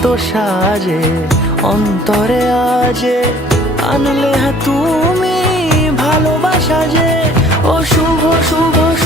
কত সাজে অন্তরে আজে আনলে তুমি ভালোবাসা যে ও শুভ শুভ